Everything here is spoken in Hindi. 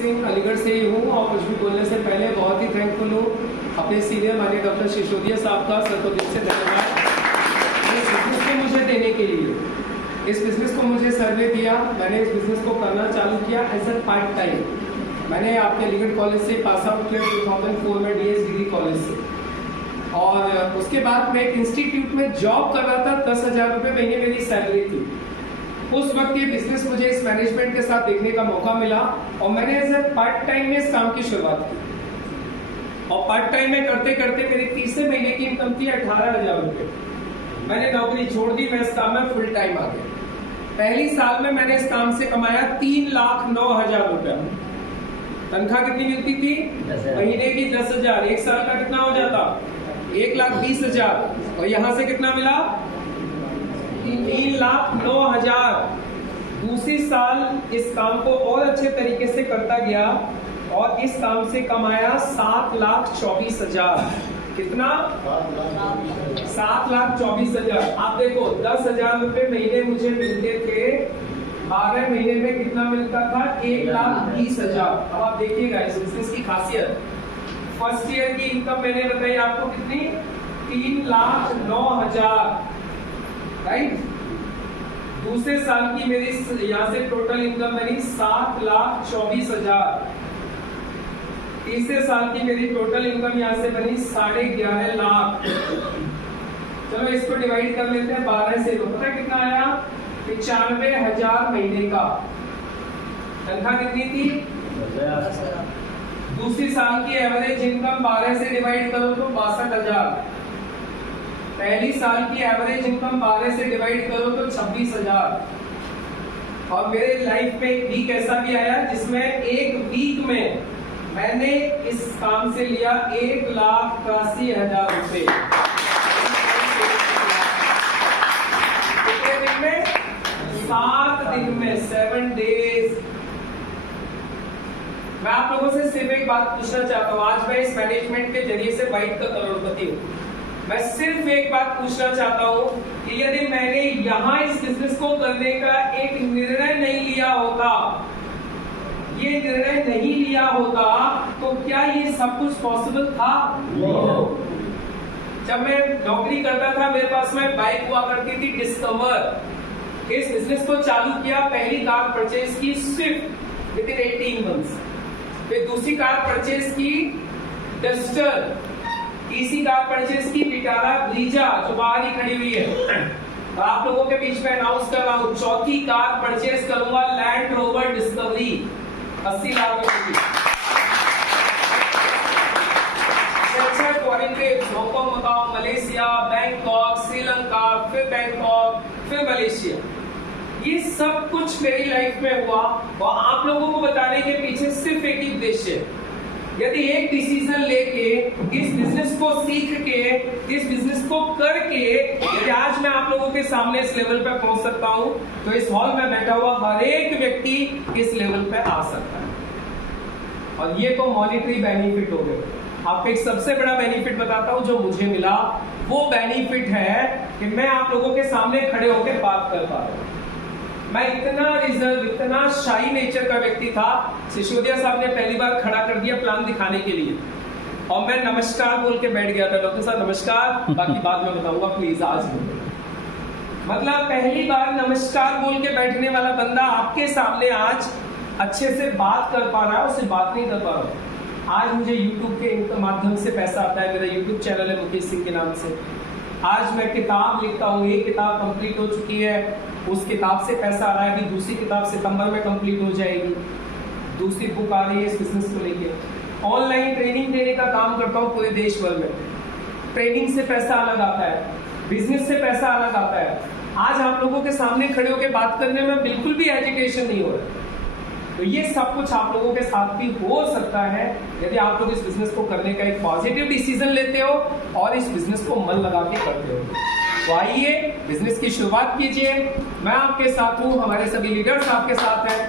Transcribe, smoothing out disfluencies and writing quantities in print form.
सिंह अलीगढ़ से ही हूँ और कुछ भी बोलने से पहले बहुत ही थैंकफुल हूँ अपने सीनियर माननीय डॉक्टर सिसोदिया साहब का सर को दिल से धन्यवाद इस बिजनेस को मुझे देने के लिए। इस बिजनेस को मुझे सर ने दिया, मैंने इस बिजनेस को करना चालू किया एज ए पार्ट टाइम। मैंने आपके अलीगढ़ कॉलेज से पास आउट किया 2004 में DS डिग्री कॉलेज से, और उसके बाद मैं एक इंस्टीट्यूट में जॉब कर रहा था। 10,000 रुपये महीने मेरी सैलरी थी। उस वक्त ये बिजनेस मुझे इस मैनेजमेंट के साथ देखने का मौका मिला और मैंने एज ए पार्ट टाइम में इस काम की शुरुआत की। और पार्ट टाइम में करते करते मेरी तीसरे महीने की इनकम थी 18,000 रुपये। मैंने नौकरी छोड़ दी, मैं इस काम में फुल टाइम आ गया। पहली साल में मैंने इस काम से कमाया 3,09,000 रुपया। तनख्वाह कितनी मिलती थी? महीने की 10,000। एक साल का कितना हो जाता? 1,20,000। और यहाँ से कितना मिला? 3,09,000। दूसरी साल इस काम को और अच्छे तरीके से करता गया और इस काम से कमाया 7,24,000। कितना? 7,24,000। आप देखो 10,000 रुपए महीने मुझे मिलते थे, 12 महीने में कितना मिलता था? 1,20,000। अब आप देखिएगा इस बिजनेस की खासियत। फर्स्ट ईयर की इनकम मैंने बताई आपको कितनी? 3,09,000, राइट। दूसरे साल की मेरी यहाँ से टोटल इनकम बनी 7,24,000। तीसरे साल की मेरी टोटल इनकम यहाँ से बनी 11.5 लाख। चलो इसको डिवाइड कर लेते हैं 12 से। तो पता कितना आया? 95,000 महीने का। तनख्वाह कितनी थी? दूसरी साल की एवरेज इनकम 12 से डिवाइड करो तो 62,000। पहली साल की एवरेज इनकम 12 से डिवाइड करो तो 26,000। और मेरे लाइफ में एक वीक ऐसा भी आया जिसमें एक वीक में मैंने इस काम से लिया 1,81,000 रुपए। कितने दिन में? 7 दिन में, 7 डेज। मैं आप लोगों से सिर्फ एक बात पूछना चाहता हूँ। आज मैं इस मैनेजमेंट के जरिए से वाइट का करोड़पति हूँ। मैं सिर्फ एक बात पूछना चाहता हूँ कि यदि मैंने यहाँ इस बिजनेस को करने का एक निर्णय नहीं लिया होता, ये निर्णय नहीं लिया होता, तो क्या ये सब कुछ पॉसिबल था? जब मैं नौकरी करता था मेरे पास में बाइक हुआ करती थी डिस्कवर। इस बिजनेस को चालू किया, पहली कार परचेज की स्विफ्ट विद इन 18 मंथ्स। फिर दूसरी कार परचेज की डस्टर, तीसरी कार परचेज की विटारा ब्रीजा जो बाहर ही खड़ी हुई है। और आप लोगों के बीच में अनाउंस कर रहा हूँ चौथी कार परचेज करूंगा लैंड रोवर डिस्कवरी 80 लाख रुपए की। Foreign trip, Hong Kong, Macau, Malaysia, Bangkok, Sri Lanka, फिर बैंकॉक, फिर मलेशिया। ये सब कुछ मेरी लाइफ में हुआ और आप लोगों को बताने के पीछे सिर्फ एक ही उद्देश्य है। यदि एक डिसीजन लेके इस बिजनेस को सीख के इस बिजनेस को करके यदि आज मैं आप लोगों के सामने इस लेवल पे पहुंच सकता हूं, तो इस हॉल में बैठा हुआ हर एक व्यक्ति इस लेवल पे आ सकता है। और ये तो मॉनिटरी बेनिफिट हो गए। आपको एक सबसे बड़ा बेनिफिट बताता हूं जो मुझे मिला। वो बेनिफिट है कि मैं आप लोगों के सामने खड़े होकर बात कर पा रहा हूं। मैं इतना रिजर्व, इतना शाई नेचर का व्यक्ति था। सिसोदिया साहब ने पहली बार खड़ा कर दिया प्लान दिखाने के लिए और मैं नमस्कार बोल के बैठ गया था। डॉक्टर साहब नमस्कार, बाकी बाद में बताऊंगा प्लीज आज। मतलब पहली बार नमस्कार बोल के बैठने वाला बंदा आपके सामने आज अच्छे से बात कर पा रहा है, उससे बात नहीं कर पा रहा। आज मुझे YouTube के माध्यम से पैसा आता है। मेरा YouTube चैनल है मुकेश सिंह के नाम से। आज मैं किताब लिखता हूँ, एक किताब कंप्लीट हो चुकी है, उस किताब से पैसा आ रहा है। अभी दूसरी किताब सितंबर में कंप्लीट हो जाएगी, दूसरी बुक आ रही है इस बिजनेस को लेके। ऑनलाइन ट्रेनिंग देने का काम करता हूँ पूरे देश भर में। ट्रेनिंग से पैसा अलग आता है, बिजनेस से पैसा अलग आता है। आज आप लोगों के सामने खड़े होकर बात करने में बिल्कुल भी एजिटेशन नहीं हो रहा। तो ये सब कुछ आप लोगों के साथ भी हो सकता है यदि आप लोग इस बिजनेस को करने का एक पॉजिटिव डिसीजन लेते हो और इस बिजनेस को मन लगा के करते हो। तो आइए बिजनेस की शुरुआत कीजिए। मैं आपके साथ हूँ, हमारे सभी लीडर्स आपके साथ हैं।